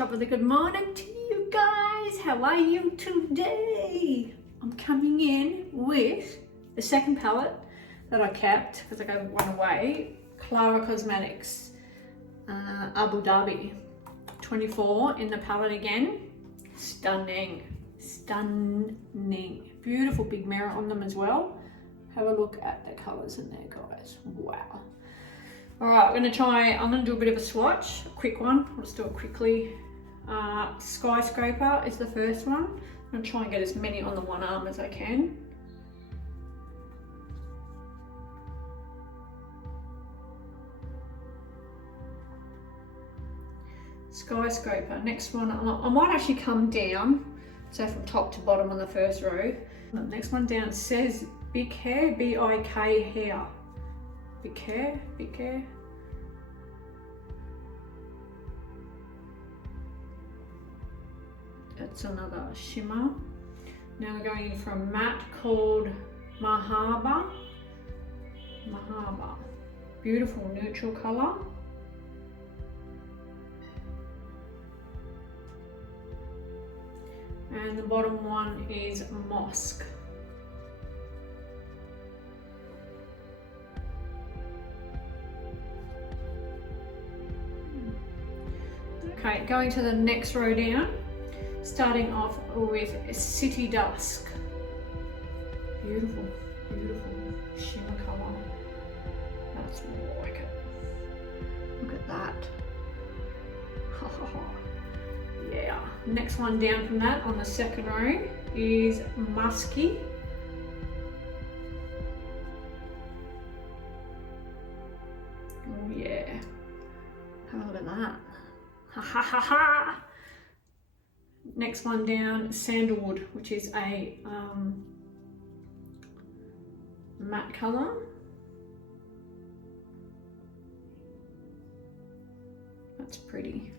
Top of the good morning to you guys. How are you today? I'm coming in with the second palette that I kept because I gave one away. Klara Cosmetics, Abu Dhabi, 24 in the palette again. Stunning, stunning. Beautiful big mirror on them as well. Have a look at the colours in there, guys. Wow. All right, I'm gonna do a bit of a swatch, a quick one. Let's do it quickly. Skyscraper is the first one. I'm gonna try and get as many on the one arm as I can. Skyscraper, next one, I might actually come down, so from top to bottom on the first row. The next one down says Big Hair, B-I-K hair. Big Hair, Big Hair. That's another shimmer. Now we're going in for a matte called Mahaba. Mahaba. Beautiful neutral colour. And the bottom one is Mosque. Okay, going to the next row down, starting off with City Dusk. Beautiful, beautiful shimmer colour. That's more like it. Look at that. Yeah. Next one down from that on the second row is Musky. Oh yeah. Have a look at that. Ha ha ha ha! Next one down, Sandalwood, which is a matte colour. That's pretty.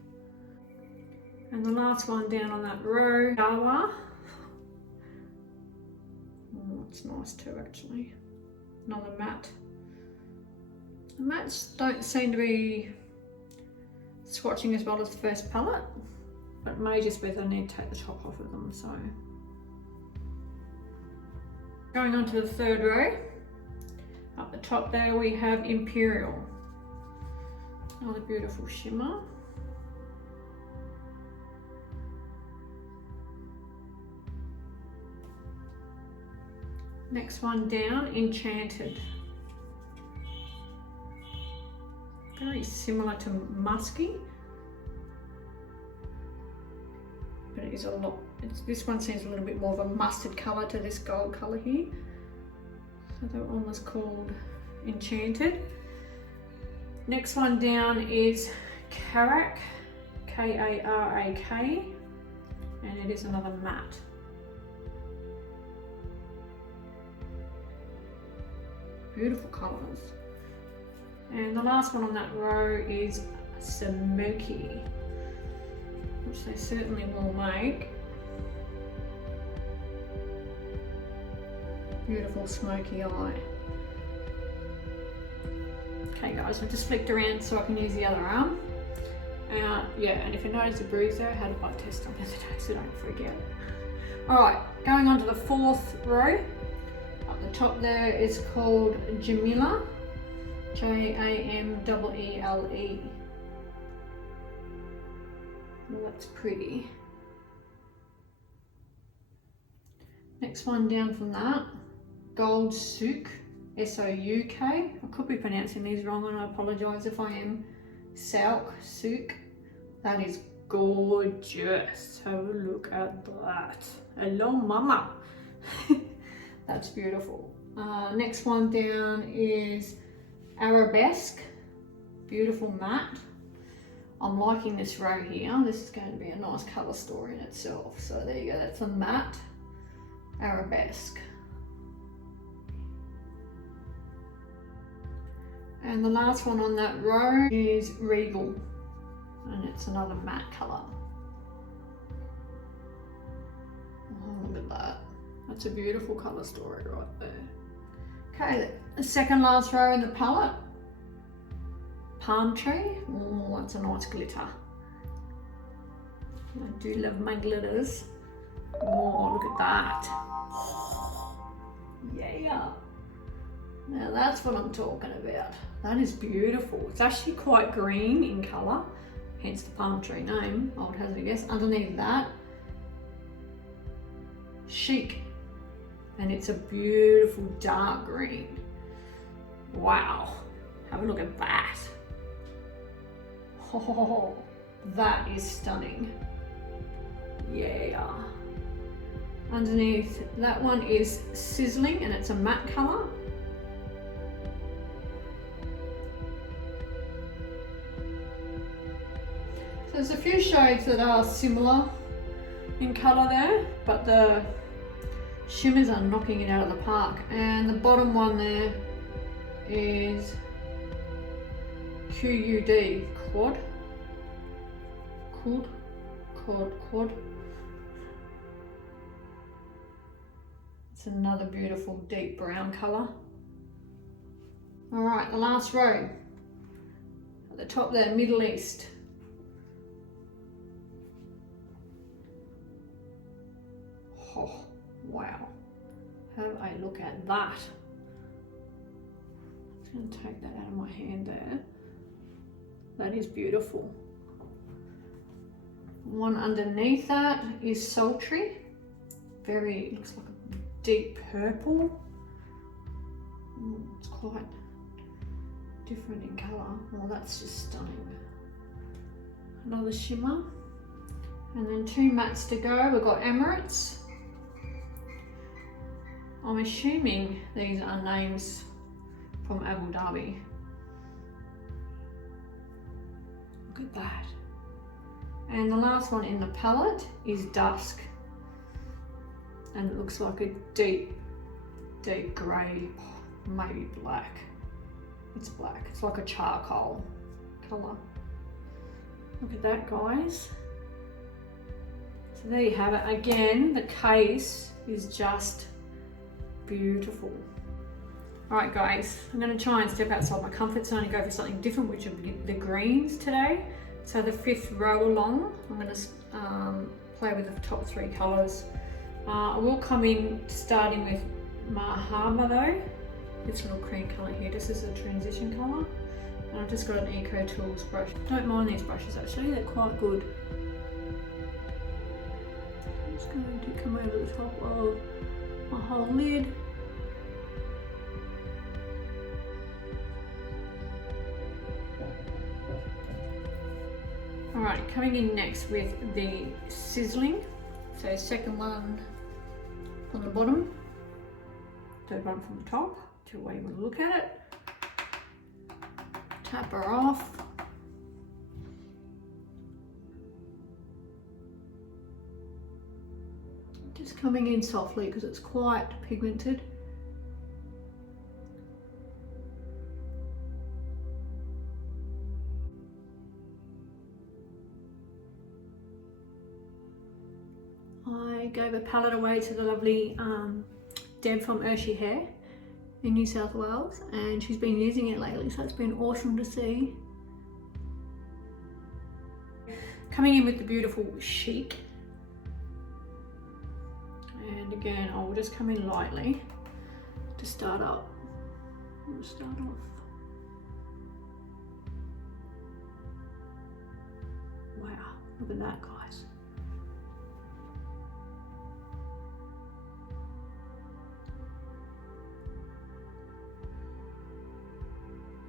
And the last one down on that row, Klara. Oh, it's nice too, actually. Another matte. The mattes don't seem to be swatching as well as the first palette, but may just be that I need to take the top off of them, so. Going on to the third row, up the top there we have Imperial. Another beautiful shimmer. Next one down, Enchanted. Very similar to Musky, but it is a lot. This one seems a little bit more of a mustard colour to this gold colour here. So that one was called Enchanted. Next one down is Karak, K-A-R-A-K, and it is another matte. Beautiful colours. And the last one on that row is Smoky, which they certainly will make. Beautiful smoky eye. Okay guys, I've just flicked around so I can use the other arm. Yeah, and if you notice the bruise there, I had a blood test on the other day, so don't forget. Alright, going on to the fourth row. Up the top there is called Jamila. J-A-M-E-E-L-E. Well, that's pretty. Next one down from that, Gold Souk, S-O-U-K. I could be pronouncing these wrong and I apologise if I am. Souk. That is gorgeous. Have a look at that. Hello, mama. That's beautiful. Next one down is Arabesque, beautiful matte. I'm liking this row here. This is going to be a nice colour story in itself. So there you go, that's a matte Arabesque. And the last one on that row is Regal, and it's another matte colour. Oh, look at that. That's a beautiful colour story right there. Okay, the second last row in the palette, Palm Tree. Oh, that's a nice glitter. I do love my glitters. Oh, look at that. Yeah. Now that's what I'm talking about. That is beautiful. It's actually quite green in colour, hence the palm tree name, I would hazard a guess. Underneath that, chic. And it's a beautiful dark green. Wow. Have a look at that. Oh, that is stunning. Yeah. Underneath, that one is Sizzling and it's a matte colour. So there's a few shades that are similar in colour there, but the shimmers are knocking it out of the park. And the bottom one there is QUD, Quad. It's another beautiful deep brown colour. Alright, the last row. At the top there, Middle East. Oh, wow. Have a look at that. I'm just going to take that out of my hand there. That is beautiful. One underneath that is Sultry. Very, looks like a deep purple. It's quite different in colour. Oh, that's just stunning. Another shimmer. And then two mattes to go. We've got Emirates. I'm assuming these are names from Abu Dhabi. Look at that. And the last one in the palette is Dusk. And it looks like a deep grey, maybe black. It's black. It's like a charcoal colour. Look at that, guys. So there you have it. Again, the case is just beautiful. Alright guys, I'm going to try and step outside my comfort zone and go for something different, which will be the greens today. So the 5th row along, I'm going to play with the top 3 colours. I will come in starting with Mahama though, this little cream colour here. This is a transition colour. And I've just got an Eco Tools brush. Don't mind these brushes actually, they're quite good. I'm just going to come over the top of my whole lid. Alright, coming in next with the Sizzling. So second one from the bottom, third one from the top, whichever way you want to look at it. Tap her off. Just coming in softly because it's quite pigmented. I gave a palette away to the lovely Deb from Urshi Hair in New South Wales, and she's been using it lately, so it's been awesome to see. Coming in with the beautiful Chic, and again I will just come in lightly to start up. We'll start off. Wow, look at that, guys.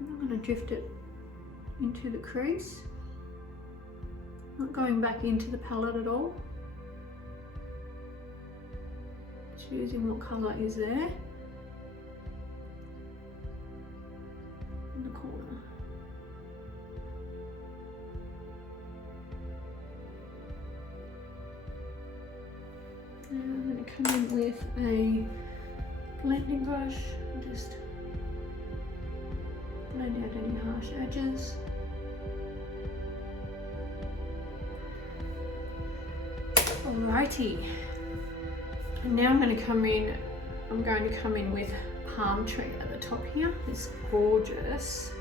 I'm going to drift it into the crease, not going back into the palette at all. Choosing what colour is there in the corner. Now I'm going to come in with a blending brush and just blend out any harsh edges. Alrighty, and now I'm going to come in with Palm Tree at the top here, this gorgeous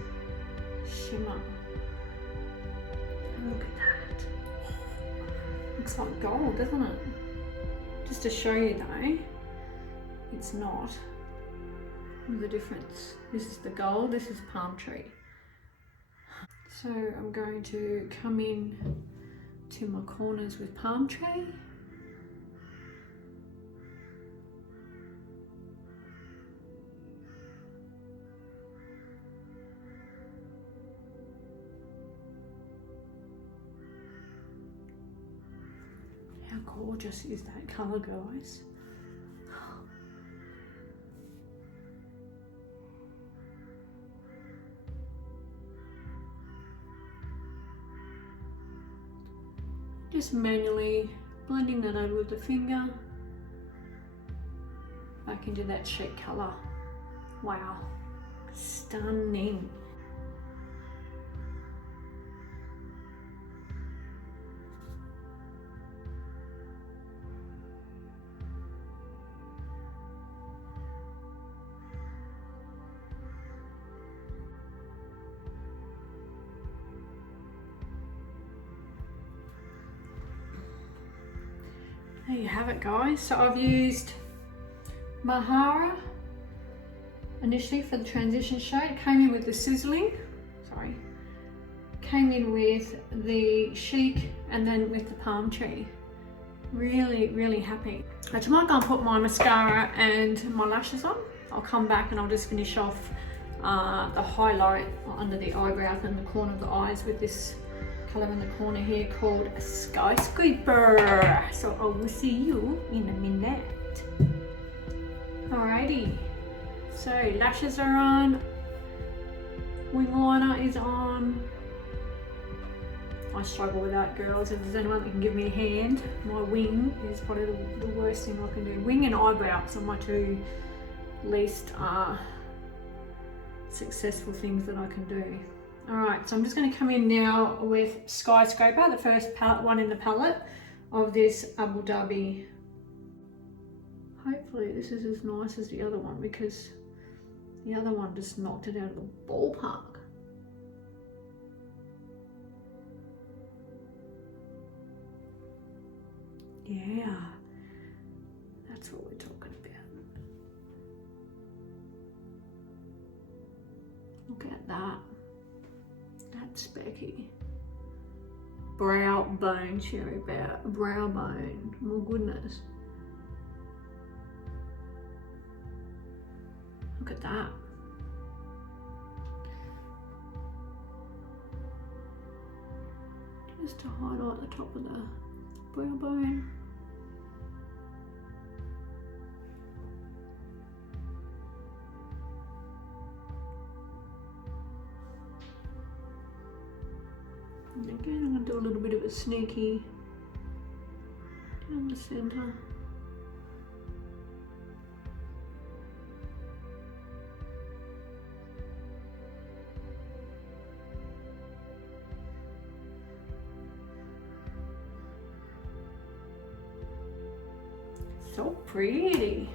shimmer. And look at that. Looks like gold, doesn't it? Just to show you though, it's not. The difference. This is the gold, this is palm tree. So I'm going to come in to my corners with palm tree. How gorgeous is that colour, guys? Just manually blending that out with the finger back into that sheet colour. Wow, stunning. There you have it, guys. So I've used Mahara initially for the transition shade. Came in with the sizzling, came in with the chic, and then with the palm tree. Really happy. I might go and put my mascara and my lashes on. I'll come back and I'll just finish off the highlight under the eyebrows and the corner of the eyes with this colour in the corner here called a Skyscraper. So I will see you in a minute. Alrighty, so lashes are on, wing liner is on. I struggle with that, girls. If there's anyone that can give me a hand, my wing is probably the worst thing I can do. Wing and eyebrows are my two least successful things that I can do. Alright, so I'm just going to come in now with Skyscraper, the first palette one in the palette of this Abu Dhabi. Hopefully this is as nice as the other one, because the other one just knocked it out of the ballpark. Yeah, that's what we're talking about. Look at that. That's specky. Brow bone, cherry brow bone. My goodness. Look at that. Just to highlight the top of the brow bone. And again, I'm going to do a little bit of a sneaky down the centre. So pretty.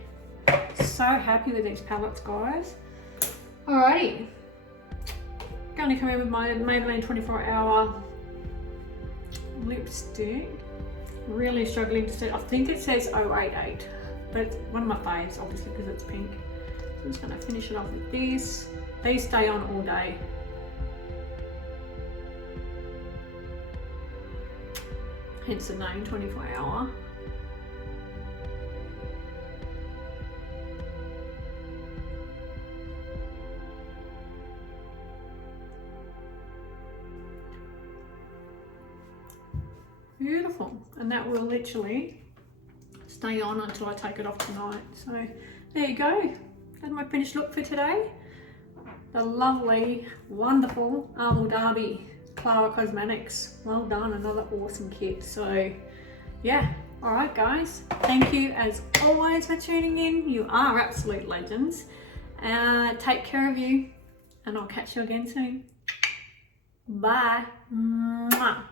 So happy with these palettes, guys. Alrighty. Going to come in with my Maybelline 24-hour lipstick. Really struggling to see. I think it says 088, but it's one of my faves, obviously, because it's pink. So I'm just going to finish it off with this. These stay on all day. Hence the name 24-hour. Beautiful, and that will literally stay on until I take it off tonight. So there you go. That's my finished look for today. The lovely, wonderful Abu Dhabi Klara Cosmetics. Well done, another awesome kit. So yeah, all right guys, thank you as always for tuning in. You are absolute legends. Take care of you, and I'll catch you again soon. Bye. Mwah.